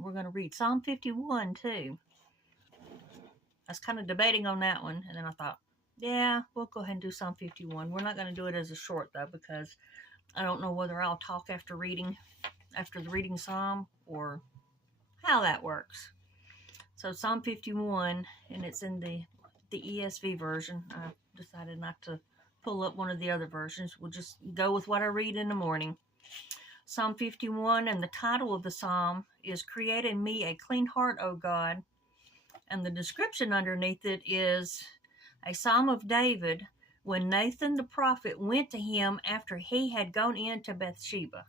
we're gonna read Psalm 51 too. I was kind of debating on that one, and then I thought, yeah, we'll go ahead and do Psalm 51. We're not going to do it as a short though, because I don't know whether I'll talk after the reading Psalm, or how that works. So Psalm 51, and it's in the ESV version. I decided not to pull up one of the other versions. We'll just go with what I read in the morning. Psalm 51, and the title of the psalm is "Create in Me a Clean Heart, O God." And the description underneath it is a psalm of David when Nathan the prophet went to him after he had gone into Bathsheba.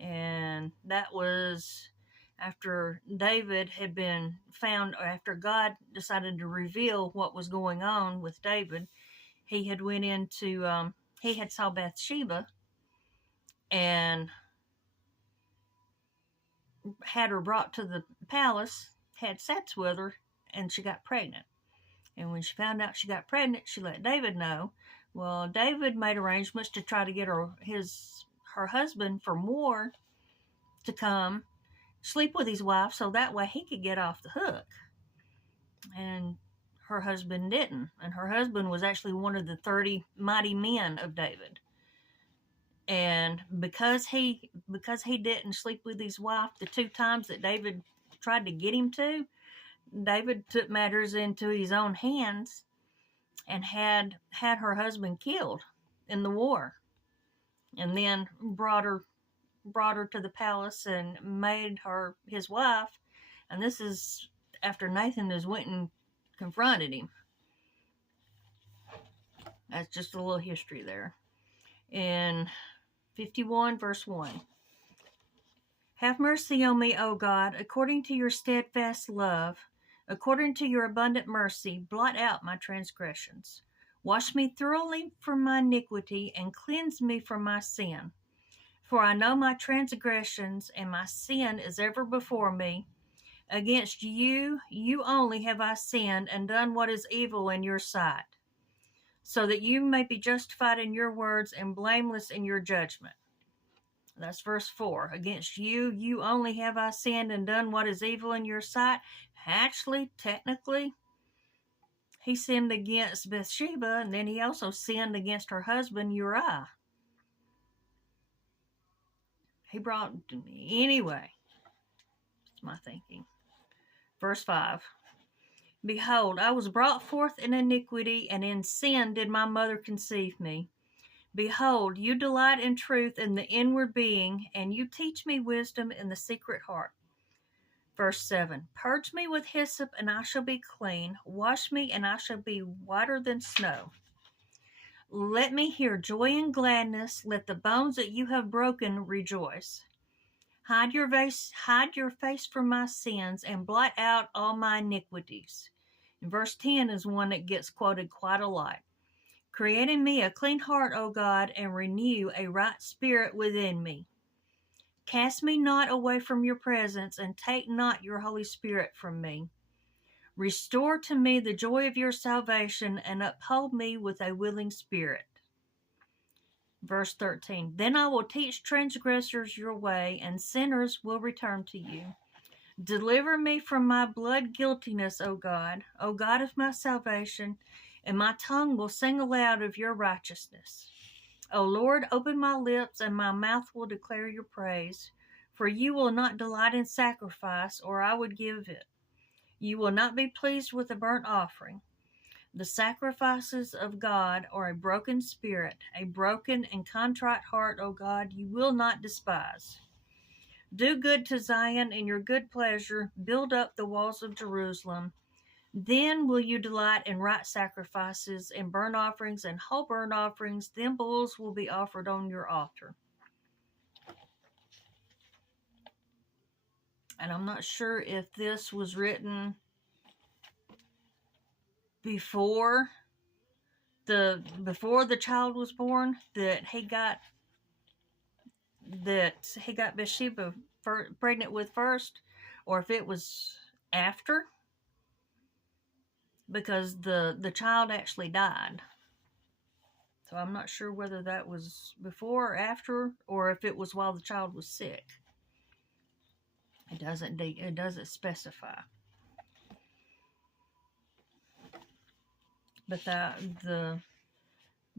And that was after David had been found, or after God decided to reveal what was going on with David. He had went into, he had saw Bathsheba and had her brought to the palace, had sex with her, and she got pregnant. And when she found out she got pregnant, she let David know. Well, David made arrangements to try to get her husband from war to come sleep with his wife, so that way he could get off the hook. And her husband didn't. And her husband was actually one of the 30 mighty men of David. And because he didn't sleep with his wife the 2 times that David tried to get him to, David took matters into his own hands and had her husband killed in the war, and then brought her to the palace and made her his wife. And this is after Nathan has went and confronted him. That's just a little history there. In 51 verse 1, "Have mercy on me, O God, according to your steadfast love. According to your abundant mercy, blot out my transgressions. Wash me thoroughly from my iniquity, and cleanse me from my sin. For I know my transgressions, and my sin is ever before me. Against you, you only have I sinned, and done what is evil in your sight, so that you may be justified in your words and blameless in your judgment." That's verse 4. Against you, you only have I sinned and done what is evil in your sight. Actually, technically, he sinned against Bathsheba, and then he also sinned against her husband, Uriah. Anyway, that's my thinking. Verse 5. "Behold, I was brought forth in iniquity, and in sin did my mother conceive me. Behold, you delight in truth in the inward being, and you teach me wisdom in the secret heart." Verse 7, "Purge me with hyssop, and I shall be clean. Wash me, and I shall be whiter than snow. Let me hear joy and gladness. Let the bones that you have broken rejoice. Hide your face from my sins, and blot out all my iniquities." And verse 10 is one that gets quoted quite a lot. "Create in me a clean heart, O God, and renew a right spirit within me. Cast me not away from your presence, and take not your Holy Spirit from me. Restore to me the joy of your salvation, and uphold me with a willing spirit." Verse 13, "Then I will teach transgressors your way, and sinners will return to you. Deliver me from my blood guiltiness, O God of my salvation, and my tongue will sing aloud of your righteousness. O Lord, open my lips, and my mouth will declare your praise. For you will not delight in sacrifice, or I would give it. You will not be pleased with a burnt offering. The sacrifices of God are a broken spirit, a broken and contrite heart, O God, you will not despise. Do good to Zion in your good pleasure. Build up the walls of Jerusalem. Then will you delight in right sacrifices and burnt offerings and whole burnt offerings. Then bulls will be offered on your altar." And I'm not sure if this was written before the child was born, that he got Bathsheba pregnant with first, or if it was after, because the child actually died. So I'm not sure whether that was before or after, or if it was while the child was sick. It doesn't specify. But the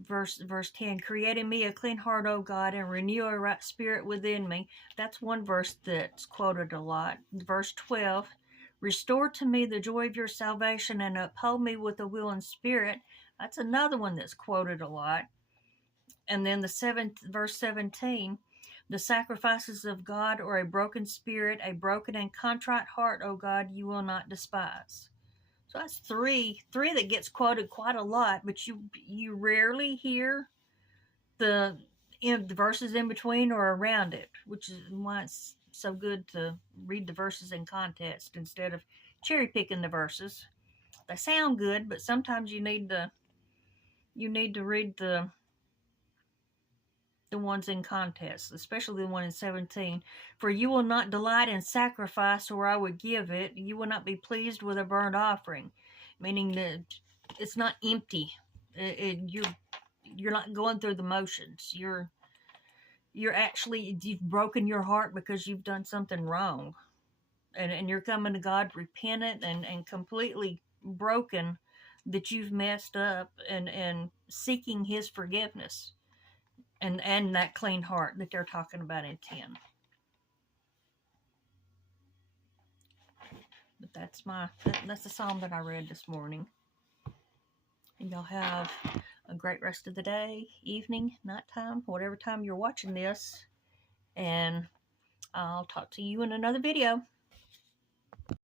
verse 10, create in me a clean heart, O God, and renew a right spirit within me. That's one verse that's quoted a lot. Verse 12, restore to me the joy of your salvation and uphold me with a willing spirit. That's another one that's quoted a lot. And then verse 17, the sacrifices of God are a broken spirit, a broken and contrite heart, O God, you will not despise. So that's three that gets quoted quite a lot, but you rarely hear the verses in between or around it, which is why it's so good to read the verses in context instead of cherry picking the verses. They sound good, but sometimes you need to read the ones in context, especially the one in 17. For you will not delight in sacrifice, or I would give it. You will not be pleased with a burnt offering, meaning that it's not empty. You're not going through the motions. You've broken your heart because you've done something wrong, and you're coming to God repentant and completely broken that you've messed up, and seeking His forgiveness. And that clean heart that they're talking about in 10. But that's the psalm that I read this morning. And y'all have a great rest of the day, evening, nighttime, whatever time you're watching this. And I'll talk to you in another video.